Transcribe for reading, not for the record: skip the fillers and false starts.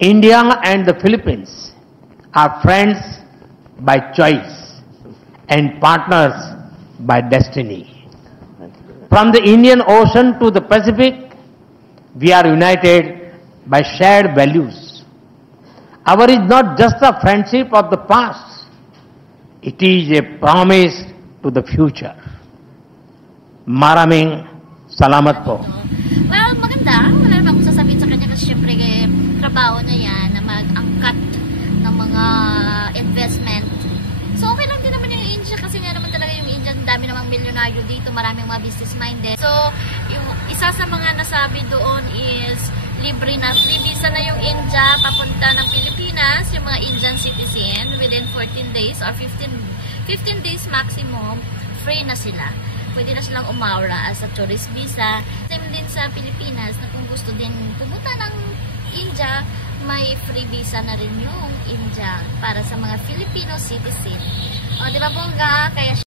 India and the Philippines are friends by choice and partners by destiny. From the Indian Ocean to the Pacific, we are united by shared values. Our is not just a friendship of the past, it is a promise to the future. Maraming salamat po. Well, maganda. Wala naman akong sasabihin sa kanya kasi syempre trabaho na yan na mag-angkat ng mga investment. So, okay lang din naman yung India kasi nga naman talaga yung India, dami namang milyonaryo dito, maraming mga business-minded. So, yung isa sa mga nasabi doon is libre na, free visa na yung India papunta ng Pilipinas, yung mga Indian citizen within 14 days or 15 days maximum, free na sila. Pwede na silang umawra as a tourist visa. Same din sa Pilipinas na kung gusto din pumunta ng India, may free visa na rin yung India para sa mga Filipino citizen. O, di ba bongga? Kaya